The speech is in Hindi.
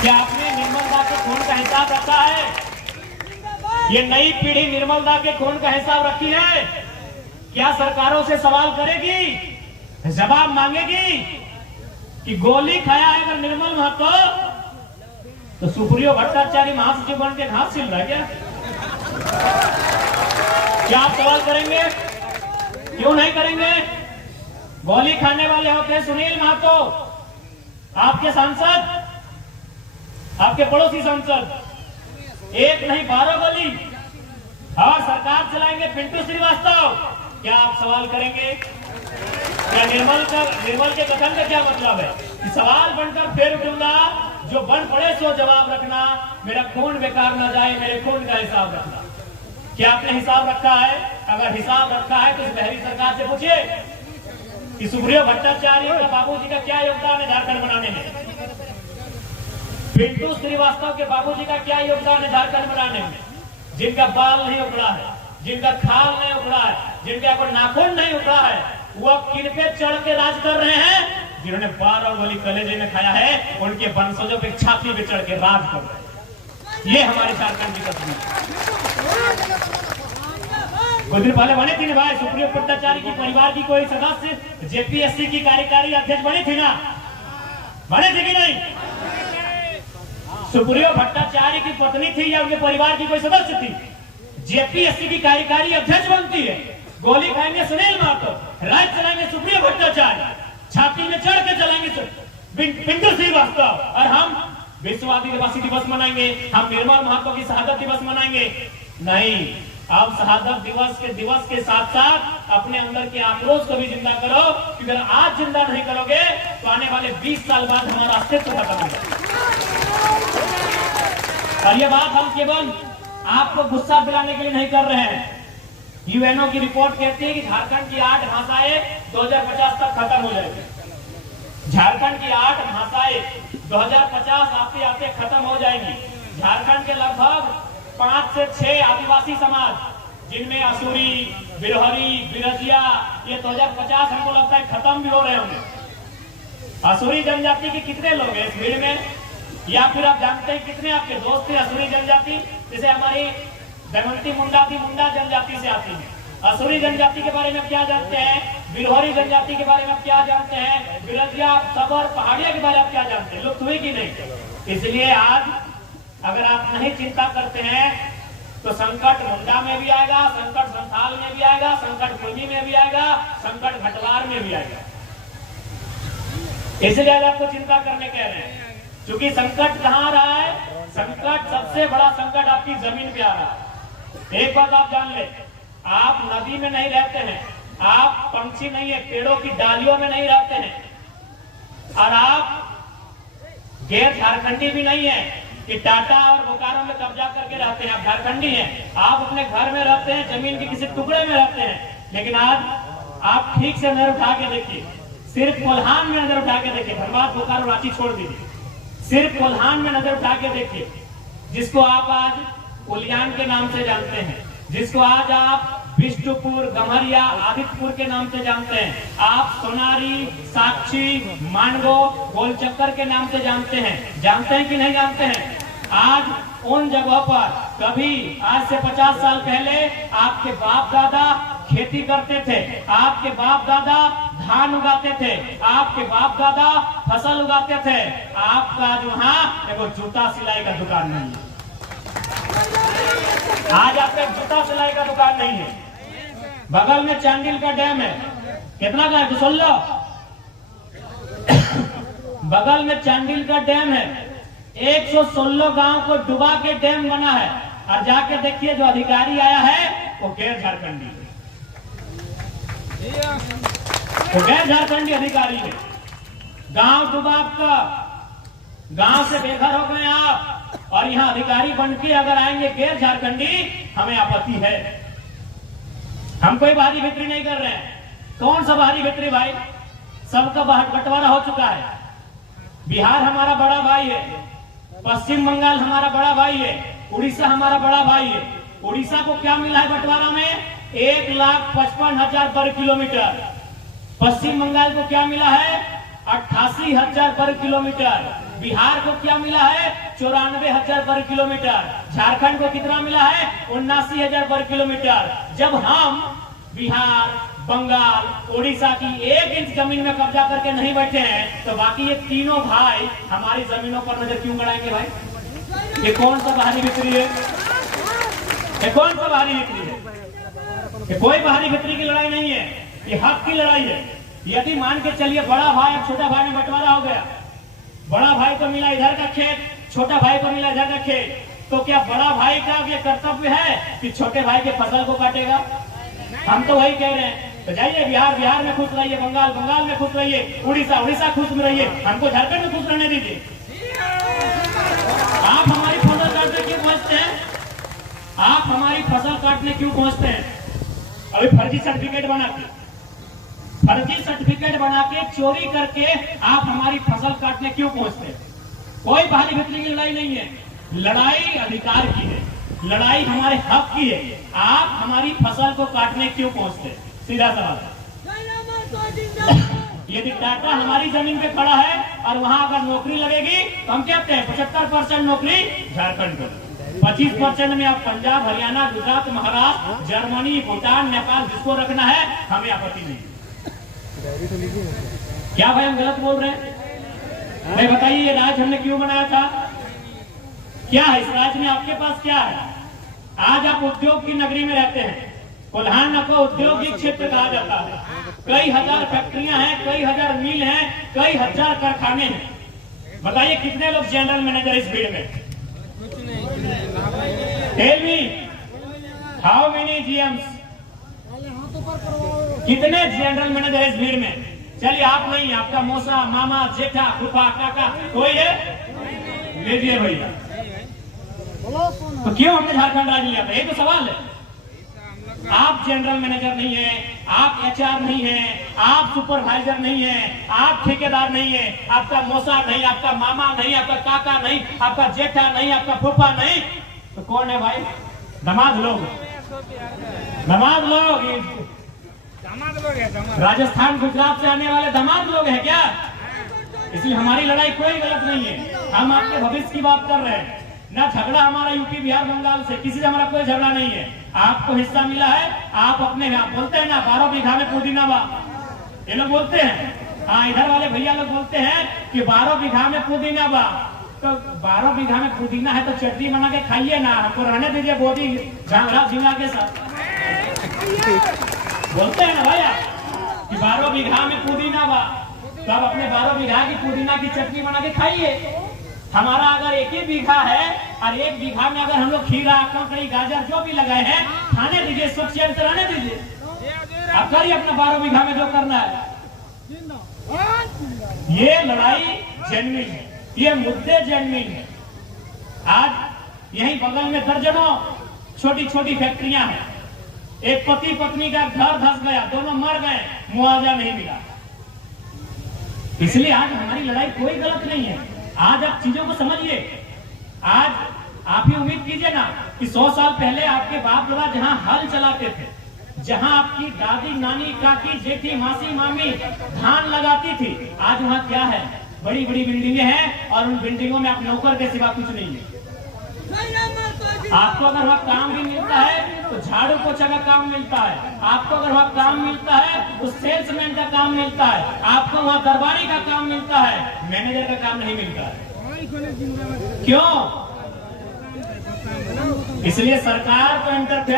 क्या आपने निर्मल दा के खून का हिसाब रखा है? ये नई पीढ़ी निर्मल दा के खून का हिसाब रखी है? क्या सरकारों से सवाल करेगी, जवाब मांगेगी कि गोली खाया है अगर निर्मल महतो तो सुप्रियो भट्टाचार्य महासचिव बन के घास छिल रहा है क्या आप सवाल करेंगे? क्यों नहीं करेंगे? गोली खाने वाले होते हैं सुनील महतो, आपके सांसद, आपके पड़ोसी सांसद, एक नहीं 12 गोली, और सरकार चलाएंगे पिंटू श्रीवास्तव। क्या आप सवाल करेंगे? क्या निर्मल के कथन का क्या मतलब है कि सवाल बनकर फिर उठूंगा, जो बन पड़े सो जवाब रखना, मेरा खून बेकार ना जाए, मेरे खून का हिसाब रखना। क्या आपने हिसाब रखा है? अगर हिसाब रखा है तो इस बहरी सरकार से पूछिए कि सुप्रियो भट्टाचार्य का बाबूजी का क्या योगदान है झारखंड बनाने में, पिंटू श्रीवास्तव के बाबूजी का क्या योगदान है झारखंड बनाने में, जिनका बाल नहीं उखड़ा है, जिनका खाल नहीं उखड़ा है, जिनका कोई नाखून नहीं उखड़ा है, वो किन पे चढ़ के राज कर रहे हैं? जिन्होंने 12 गोली कलेजे में खाया है, उनके वंशजों पे छाती पे चढ़ के राज कर रहे हैं। ये हमारे झारखंड की तस्वीर। कुछ दिन पहले बने थी ना भाई, सुप्रियो भट्टाचार्य की परिवार की कोई सदस्य जेपीएससी की कार्यकारी अध्यक्ष बनी थी ना, बने थी कि नहीं? सुप्रियो भट्टाचार्य की पत्नी थी या उनके परिवार की कोई सदस्य थी, जेपीएससी की कार्यकारी अध्यक्ष बनती है। गोली खाएंगे सुनील महतो, राज चलाएंगे सुप्रियो भट्टाचार्य, छाती में चढ़ के चलाएंगे पिंटू श्रीवास्तव, और हम विश्व आदिवासी दिवस मनाएंगे, हम निर्मल महतो की शहादत दिवस मनाएंगे। नहीं, आप शहादत दिवस के साथ साथ अपने अंदर के आक्रोश को भी जिंदा करो, क्योंकि अगर आज जिंदा नहीं करोगे तो आने वाले 20 साल बाद हमारा अस्तित्व खत्म होगा। और ये बात हम केवल आपको गुस्सा दिलाने के लिए नहीं कर रहे हैं। यूएनओ की रिपोर्ट कहती है कि झारखंड की 8 भाषाएं 2050 तक खत्म हो जाएगी। झारखंड की 8 भाषाएं 2050 आते आते खत्म हो जाएंगी। झारखंड के लगभग 5 से 6 आदिवासी समाज, जिनमें असुरी, बिरहरी, बिरजिया, ये 2050 हमको लगता है खत्म भी हो रहे होंगे। असुरी जनजाति के कितने लोग हैं इस भीड़ में, या फिर आप जानते हैं कितने आपके दोस्त थे असुरी जनजाति? जैसे हमारी दमंती मुंडा भी मुंडा जनजाति से आती है। असुरी जनजाति के बारे में क्या जानते हैं? बिरहरी जनजाति के बारे में क्या जानते हैं? बिरजिया, सबर, पहाड़िया के बारे में क्या जानते हैं? लुप्त हुई कि नहीं? इसलिए आज अगर आप नहीं चिंता करते हैं तो संकट मुंडा में भी आएगा, संकट संथाल में भी आएगा, संकट कुर्मी में भी आएगा, संकट भटवार में भी आएगा। इसलिए आज आपको चिंता करने कह रहे हैं, क्योंकि संकट कहाँ आ रहा है? संकट, सबसे बड़ा संकट आपकी जमीन पे आ रहा है। एक बात आप जान ले, आप नदी में नहीं रहते हैं, आप पंछी नहीं है, पेड़ों की डालियों में नहीं रहते हैं, और आप गैर झारखंडी भी नहीं है कि टाटा और बोकारो में कब्जा करके रहते हैं। आप झारखंडी हैं, आप अपने घर में रहते हैं, जमीन के किसी टुकड़े में रहते हैं। लेकिन आज आप ठीक से नजर उठा के देखिए, सिर्फ कोल्हान में नजर उठा के देखिए, धनबाद, बोकारो, रांची छोड़ दीजिए, सिर्फ कोल्हान में नजर उठा के देखिए, जिसको आप आज उलियान के नाम से जानते हैं, जिसको आज आप विष्णुपुर, गम्हरिया, आदित्यपुर के नाम से जानते हैं, आप सोनारी, साक्षी, मांडगो, गोलचक्कर के नाम से जानते हैं कि नहीं जानते हैं? आज उन जगहों पर कभी आज से 50 साल पहले आपके बाप दादा खेती करते थे, आपके बाप दादा धान उगाते थे, आपके बाप दादा फसल उगाते थे। आपका जो वहाँ एगो जूता सिलाई का दुकान नहीं है, आज आपका जूता सिलाई का दुकान नहीं है। बगल में चांडिल का डैम है, कितना का है? 16। बगल में चांडिल का डैम है, 116 गांव को डुबा के डैम बना है, और जाके देखिए जो अधिकारी आया है वो गैर झारखंडी, वो गैर झारखंडी अधिकारी है। गांव डुबा आपका, गांव से बेघर हो गए आप, और यहाँ अधिकारी बन के अगर आएंगे गैर झारखंडी, हमें आपत्ति है। हम कोई बाहरी भित्री नहीं कर रहे हैं। कौन सा बाहरी भित्री भाई? सबका बंटवारा हो चुका है। बिहार हमारा बड़ा भाई है, पश्चिम बंगाल हमारा बड़ा भाई है, उड़ीसा हमारा बड़ा भाई है। उड़ीसा को क्या मिला है बंटवारा में? 1,55,000 वर्ग किलोमीटर। पश्चिम बंगाल को क्या मिला है? 88,000 वर्ग किलोमीटर। बिहार को क्या मिला है? 94,000 वर्ग किलोमीटर। झारखंड को कितना मिला है? 79,000 वर्ग किलोमीटर। जब हम बिहार, बंगाल, उड़ीसा की 1 इंच जमीन में कब्जा करके नहीं बैठे हैं, तो बाकी ये तीनों भाई हमारी जमीनों पर नजर क्यों गड़ाएंगे भाई? ये कौन सा बाहरी बिक्री है? ये कौन सा बाहरी बिक्री है? ये कोई बाहरी बिक्री की लड़ाई नहीं है, ये हक की लड़ाई है। यदि मान के चलिए बड़ा भाई और छोटा भाई में बंटवारा हो गया, बड़ा भाई को मिला इधर का खेत, छोटा भाई को मिला इधर का खेत, तो क्या बड़ा भाई का ये कर्तव्य है कि छोटे भाई के फसल को काटेगा? हम तो वही कह रहे हैं। तो जाइए बिहार में खुश रहिए, बंगाल में खुश रहिए, उड़ीसा खुश में रहिए, हमको झारखंड में खुश रहने दीजिए। आप हमारी फसल काटने क्यों पहुंचते हैं? आप हमारी फसल काटने क्यों पहुंचते हैं? अभी फर्जी सर्टिफिकेट बना के चोरी करके आप हमारी फसल काटने क्यों पहुंचते हैं? कोई बाहरी बिक्री की लड़ाई नहीं है, लड़ाई अधिकार की है, लड़ाई हमारे हक की है। आप हमारी फसल को काटने क्यों पहुंचते? सीधा सवाल। यदि डाटा हमारी जमीन पे खड़ा है और वहां अगर नौकरी लगेगी तो हम कहते हैं 75% नौकरी झारखंड को, 25% में आप पंजाब, हरियाणा, गुजरात, महाराष्ट्र, जर्मनी, भूटान, नेपाल जिसको रखना है, हमें आपत्ति नहीं। क्या भाई हम गलत बोल रहे हैं? भाई बताइए ये राज्य हमने क्यों बनाया था? क्या है इस राज्य में? आपके पास क्या है? आज आप उद्योग की नगरी में रहते हैं। कोल्हान को औद्योगिक क्षेत्र कहा जाता है। कई हजार फैक्ट्रियां हैं, कई हजार मिल हैं, कई हजार कारखाने हैं। बताइए कितने लोग जनरल मैनेजर इस भीड़ में? Tell me how many GMs? कितने जनरल मैनेजर इस भीड़ में? चलिए आप नहीं, आपका मौसा, मामा, जेठा, फूफा, काका कोई है? लीजिए भैया। तो क्यों हमने झारखंड राज्य लिया था? ये तो सवाल है। आप जनरल मैनेजर नहीं है, आप एचआर नहीं है, आप सुपरवाइजर नहीं है, आप ठेकेदार नहीं है, आपका मौसा नहीं, आपका मामा नहीं, आपका काका नहीं, आपका जेठा नहीं, आपका फूफा नहीं, तो कौन है भाई? दामाद लोग राजस्थान, गुजरात से आने वाले दामाद लोग हैं क्या? इसलिए हमारी लड़ाई कोई गलत नहीं है। हम आपके भविष्य की बात कर रहे हैं। ना झगड़ा हमारा यूपी, बिहार, बंगाल से, किसी से हमारा कोई झगड़ा नहीं है। आपको हिस्सा मिला है, आप अपने बोलते हैं ना 12 बीघा में पुदीना बा, ये लोग बोलते हैं। हाँ, इधर वाले भैया लोग बोलते हैं कि 12 बीघा में पुदीना बा। तो 12 बीघा में पुदीना है तो चटनी बना के खाइए ना, हमको रहने दीजिए बोधी झांगड़ा झींगा के साथ। बोलते हैं ना भैया कि 12 बीघा में पुदीना बा, तो आप अपने 12 बीघा की पुदीना की चटनी बना के खाइए। हमारा अगर 1 ही बीघा है और 1 बीघा में अगर हम लोग खीरा, ककड़ी, गाजर जो भी लगाए हैं, खाने दीजिए, सुख चैन से रहने दीजिए। आप करिए अपना 12 बीघा में जो करना है। ये लड़ाई जेन्युइन है, ये मुद्दे जेन्युइन है। आज यही बगल में दर्जनों छोटी छोटी फैक्ट्रियां हैं। एक पति पत्नी का घर धस गया, दोनों मर गए, मुआवजा नहीं मिला। इसलिए आज हमारी लड़ाई कोई गलत नहीं है। आज आप चीजों को समझिए। आज आप ही उम्मीद कीजिए ना कि 100 साल पहले आपके बाप दादा जहां हल चलाते थे, जहां आपकी दादी, नानी, काकी, जेठी, मासी, मामी धान लगाती थी, आज वहां क्या है? बड़ी बड़ी बिल्डिंगें हैं और उन बिल्डिंगों में आप नौकर के सिवा कुछ नहीं है। आपको अगर वहाँ काम भी मिलता है तो झाड़ू पोछा का काम मिलता है, आपको अगर वहाँ काम मिलता है तो सेल्समैन का काम मिलता है, आपको वहाँ दरबारी का काम मिलता है, मैनेजर का काम नहीं मिलता है। क्यों? इसलिए सरकार को इंटरफेयर